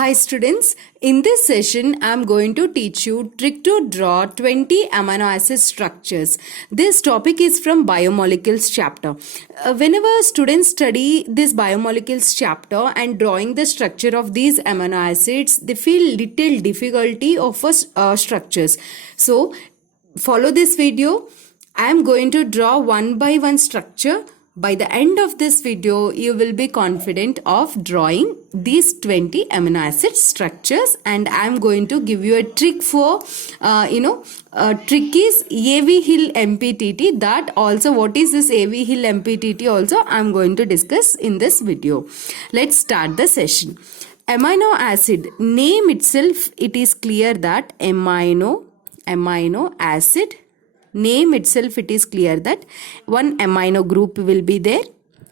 Hi students, in this session I am going to teach you trick to draw 20 amino acid structures. This topic is from Biomolecules chapter. Whenever students study this Biomolecules chapter and drawing the structure of these amino acids, they feel little difficulty of structures. So follow this video. I am going to draw one by one structure. By the end of this video, you will be confident of drawing these 20 amino acid structures, and I am going to give you a trick for, trick is AV Hill MPTT. That also, what is this AV Hill MPTT also, I am going to discuss in this video. Let's start the session. Amino acid, name itself, it is clear that amino acid. Name itself, it is clear that one amino group will be there,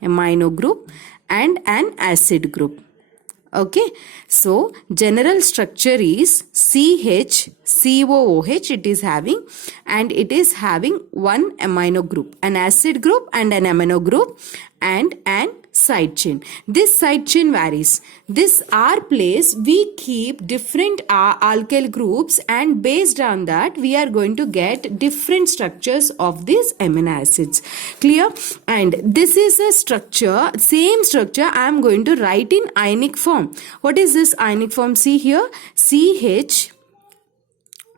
amino group, and an acid group. Okay, so general structure is CHCOOH it is having, and it is having one amino group, an acid group and an amino group and an side chain. This side chain varies. This R place we keep different alkyl groups, and based on that we are going to get different structures of these amino acids. Clear? And this is a structure, same structure I am going to write in ionic form. What is this ionic form? See here, CH.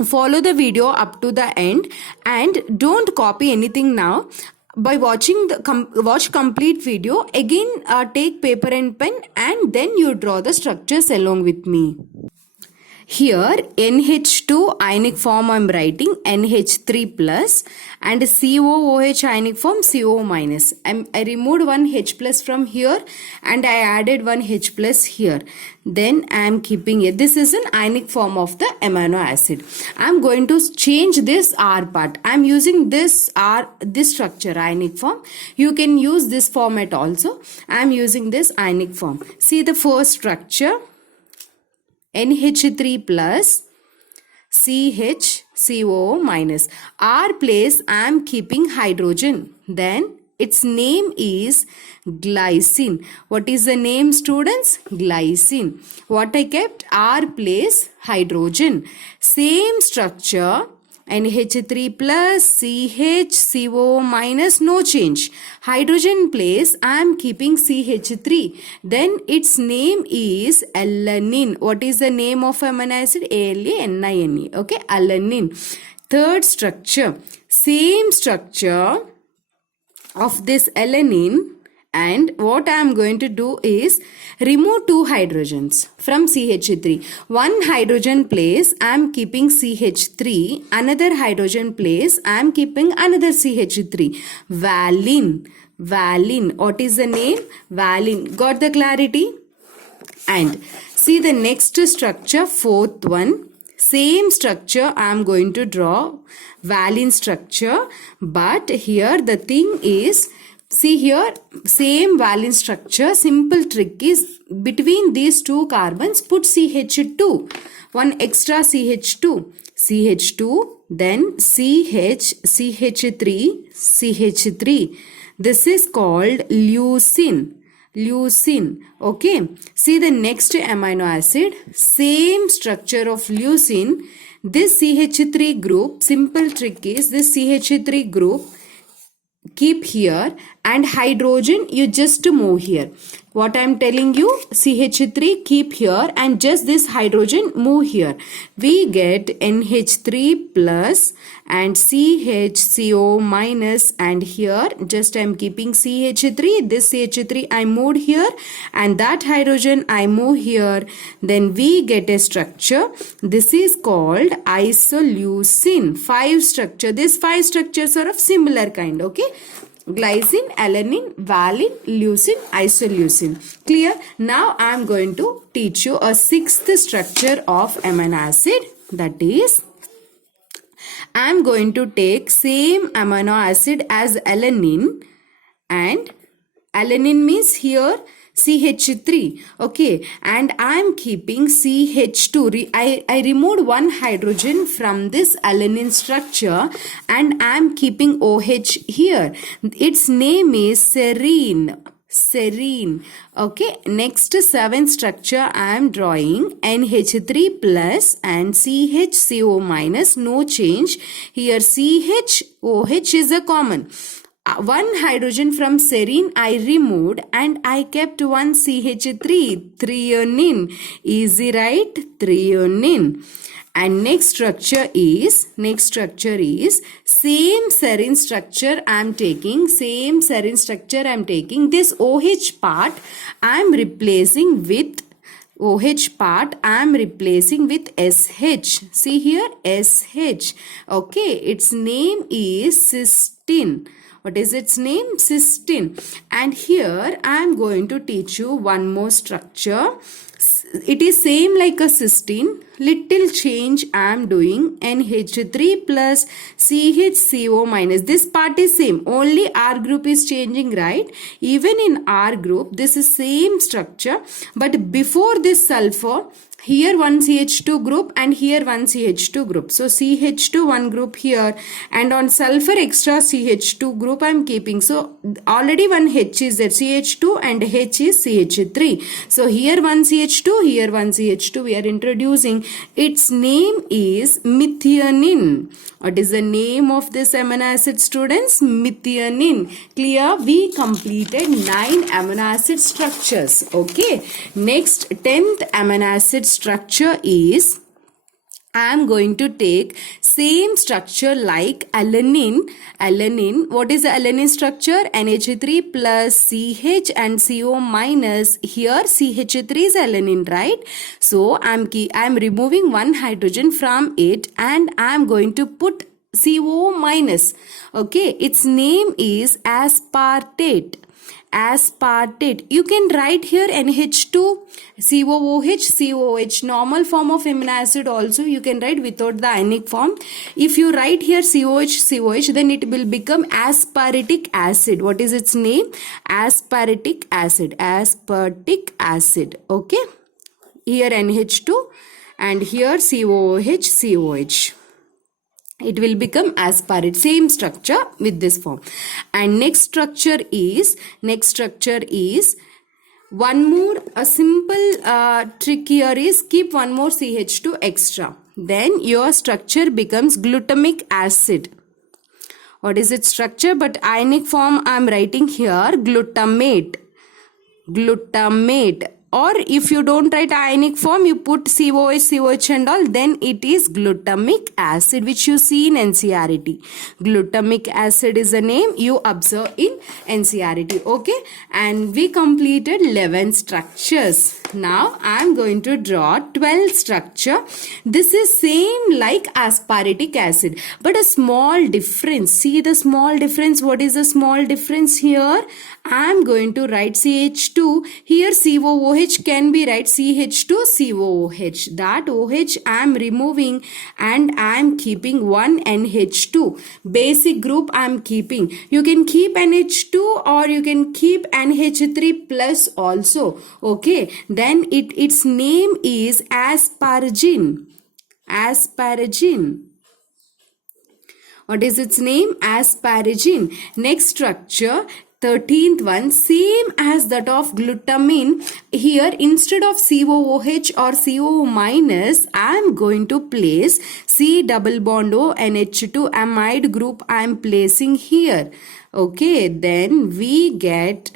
Follow the video up to the end and don't copy anything now. By watching the watch complete video, again take paper and pen and then you draw the structures along with me. Here NH2 ionic form I am writing NH3 plus, and COOH ionic form CO minus. I removed one H plus from here and I added one H plus here. Then I am keeping it. This is an ionic form of the amino acid. I am going to change this R part. I am using this structure ionic form. You can use this format also. I am using this ionic form. See the first structure. NH3 plus CHCO minus. R place I am keeping hydrogen. Then its name is glycine. What is the name, students? Glycine. What I kept? R place hydrogen. Same structure. NH3 plus CHCO minus, no change. Hydrogen place I am keeping CH3. Then its name is alanine. What is the name of amino acid? ALANINE. Okay, alanine. Third structure, same structure of this alanine, and what I am going to do is remove two hydrogens from CH3. One hydrogen place I am keeping CH3, another hydrogen place I am keeping another CH3. Valine. What is the name? Valine. Got the clarity? And see the next structure, fourth one. Same structure I am going to draw, valine structure, but here the thing is, see here, same valine structure. Simple trick is, between these two carbons put CH2, one extra CH2, then CH3. This is called leucine. Okay, see the next amino acid, same structure of leucine. This CH3 group, simple trick is, this CH3 group keep here, and hydrogen you just move here. What I am telling you, CH3 keep here and just this hydrogen move here. We get NH3 plus and CHCO minus, and here just I am keeping CH3. This CH3 I moved here and that hydrogen I move here. Then we get a structure. This is called isoleucine. 5 structure. These 5 structures are of similar kind. Okay. Glycine, alanine, valine, leucine, isoleucine. Clear? Now I am going to teach you a 6th structure of amino acid. That is, I am going to take same amino acid as alanine, and alanine means here CH3. Okay, and I am keeping CH2. I removed one hydrogen from this alanine structure and I am keeping OH here. Its name is serine. serine. Okay, next 7th structure I am drawing NH3 plus and CHCO minus, no change. Here CHOH is a common. One hydrogen from serine I removed and I kept one CH3, threonine. Easy, right? Threonine. And next structure is same serine structure I am taking, this OH part I am replacing with SH. See here, SH. Okay, its name is cysteine. What is its name? Cysteine. And here I am going to teach you one more structure. It is same like a cysteine. Little change I am doing. NH3 plus CHCO minus. This part is same. Only R group is changing, right? Even in R group, this is same structure. But before this sulfur, here one CH2 group and here one CH2 group. So CH2 one group here, and on sulfur extra CH2 group I am keeping. So already one H is there, CH2 and H is CH3. So here one CH2, here one CH2 we are introducing. Its name is methionine. What is the name of this amino acid, students? Methionine. Clear? We completed 9 amino acid structures. Okay. Next 10th amino acid structure is, I am going to take same structure like alanine. What is the alanine structure? NH3 plus CH and CO minus. Here CH3 is alanine, right? So I am removing one hydrogen from it and I am going to put CO minus. Okay, its name is aspartate. You can write here NH2, COOH, normal form of amino acid also you can write without the ionic form. If you write here COH, then it will become aspartic acid. What is its name? Aspartic acid. Okay. Here NH2 and here COOH. It will become aspartate, same structure with this form. And next structure is one more, a simple trick here is keep one more CH2 extra. Then your structure becomes glutamic acid. What is its structure? But ionic form I am writing here glutamate. Or if you don't write ionic form, you put COH and all, then it is glutamic acid, which you see in NCERT. Glutamic acid is the name you observe in NCERT. Okay, and we completed 11 structures. Now I am going to draw 12th structure. This is same like aspartic acid, but a small difference. See the small difference. What is the small difference here? I am going to write CH2. Here COOH can be write CH2COOH. That OH I am removing and I am keeping one NH2. Basic group I am keeping. You can keep NH2 or you can keep NH3 plus also. Okay. Then its name is asparagine. What is its name? Asparagine. Next structure, 13th one, same as that of glutamine. Here instead of COOH or CO minus, I am going to place C double bond O NH2 amide group I am placing here. Okay, then we get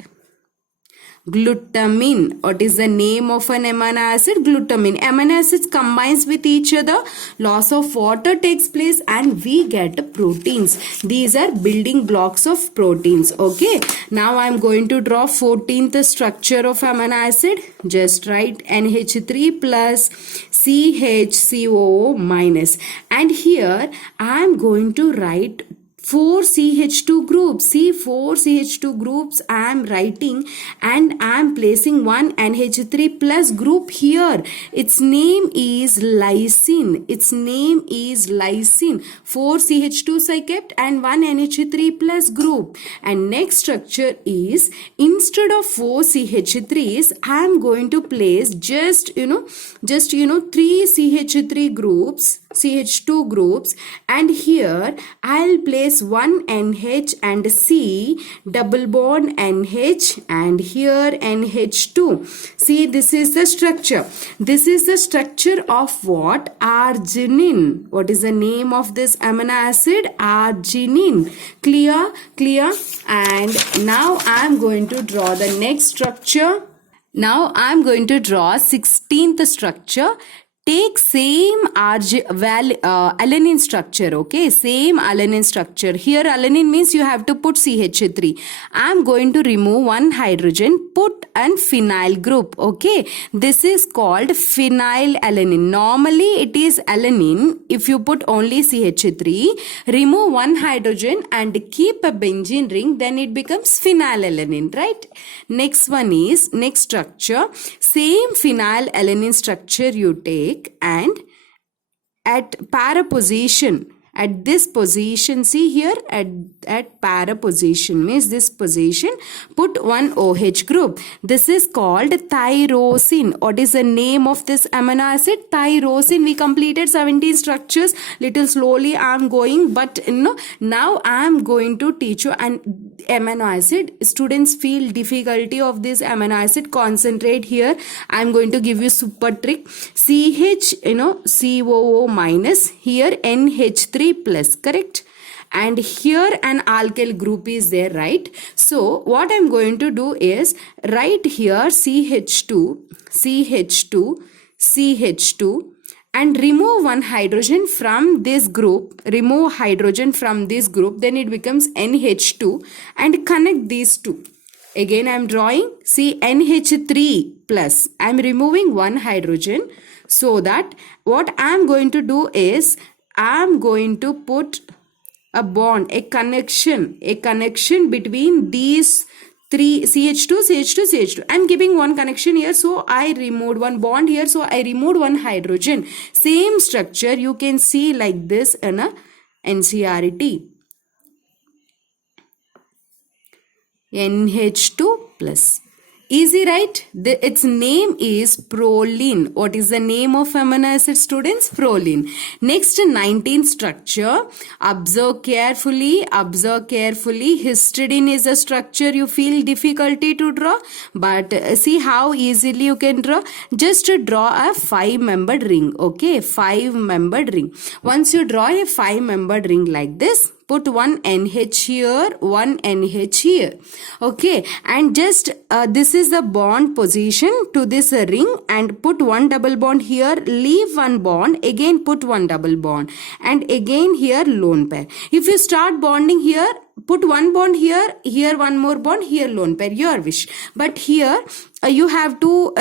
glutamine. What is the name of an amino acid? Glutamine. Amino acids combines with each other, loss of water takes place and we get proteins. These are building blocks of proteins. Okay. Now I am going to draw 14th structure of amino acid. Just write NH3 plus CHCO minus. And here I am going to write 4 CH2 groups. See, 4 CH2 groups I am writing and I am placing one NH3 plus group here. Its name is lysine. 4 CH2s I kept and one NH3 plus group. And next structure is, instead of 4 CH3s, I am going to place just 3 CH3 groups, CH2 groups, and here I'll place this one NH and C, double bond NH, and here NH2. See, this is the structure. This is the structure of what? Arginine. What is the name of this amino acid? Arginine. Clear? Clear? And now I am going to draw the next structure. Now I am going to draw 16th structure. Take same alanine structure, okay? Same alanine structure. Here alanine means you have to put CH3. I am going to remove one hydrogen, put an phenyl group, okay? This is called phenylalanine. Normally it is alanine. If you put only CH3, remove one hydrogen and keep a benzene ring, then it becomes phenylalanine, right? Next one is, next structure. Same phenylalanine structure you take, and at para position, at this position, see here, at para position means this position, put one OH group. This is called tyrosine. What is the name of this amino acid? Tyrosine. We completed 17 structures. Little slowly I am going, but now I am going to teach you an amino acid. Students feel difficulty of this amino acid. Concentrate here. I am going to give you super trick. CH, COO minus, here NH3 plus, correct? And here an alkyl group is there, right? So what I'm going to do is write here CH2, and remove one hydrogen from this group. Remove hydrogen from this group, then it becomes NH2, and connect these two. Again I am drawing, see, NH3 plus. I am removing one hydrogen, so that what I am going to do is I am going to put a bond, a connection between these three, CH2. I am giving one connection here, so I removed one bond here, so I removed one hydrogen. Same structure you can see like this in a NCERT. NH2 plus. Easy, right? Its name is proline. What is the name of amino acid, students? Proline. Next, 19th structure. Observe carefully. Histidine is a structure you feel difficulty to draw. But see how easily you can draw. Just draw a 5-membered ring. Okay, 5-membered ring. Once you draw a 5-membered ring like this, put one NH here, one NH here. Okay, and just this is the bond position to this ring, and put one double bond here, leave one bond, again put one double bond, and again here lone pair. If you start bonding here, put one bond here, here one more bond, here lone pair, your wish. But here you have to,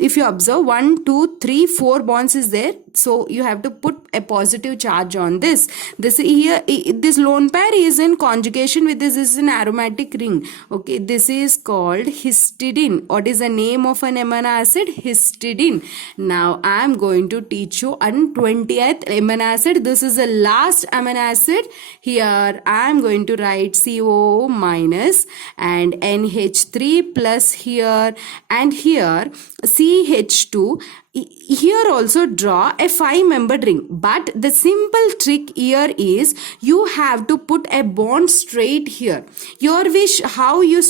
if you observe, 1, 2, 3, 4 bonds is there. So you have to put a positive charge on this. This here, this lone pair is in conjugation with this is an aromatic ring. Okay, this is called histidine. What is the name of an amino acid? Histidine. Now I am going to teach you on 20th amino acid. This is the last amino acid. Here I am going to write COO minus and NH3 plus here, and here CH2. Here also draw a 5-membered ring, but the simple trick here is you have to put a bond straight here. Your wish how you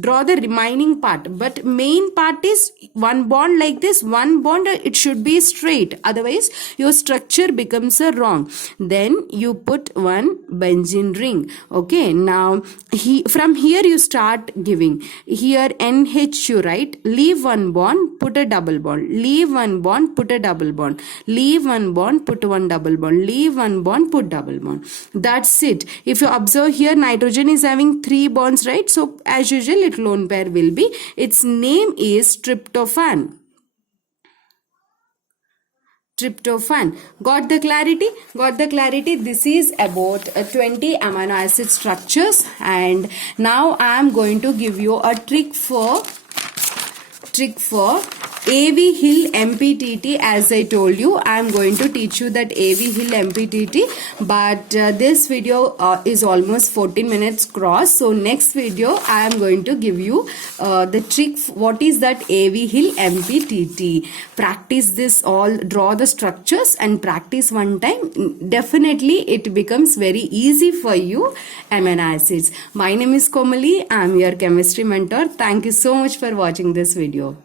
draw the remaining part, but main part is one bond like this, one bond, it should be straight, otherwise your structure becomes wrong. Then you put one benzene ring. Okay, now from here you start giving. Here NH you write, leave one bond, put a double bond, leave one bond, put a double bond, leave one bond, put one double bond, leave one bond, put double bond. That's it. If you observe here, nitrogen is having 3 bonds, right? So as usual, its lone pair will be, its name is tryptophan. Tryptophan. Got the clarity? Got the clarity? This is about 20 amino acid structures, and now I am going to give you a trick for AV Hill MPTT, as I told you, I am going to teach you that AV Hill MPTT, but this video is almost 14 minutes cross. So next video I am going to give you the trick. What is that AV Hill MPTT? Practice this all, draw the structures and practice one time. Definitely it becomes very easy for you, amino acids. My name is Komali. I am your chemistry mentor. Thank you so much for watching this video.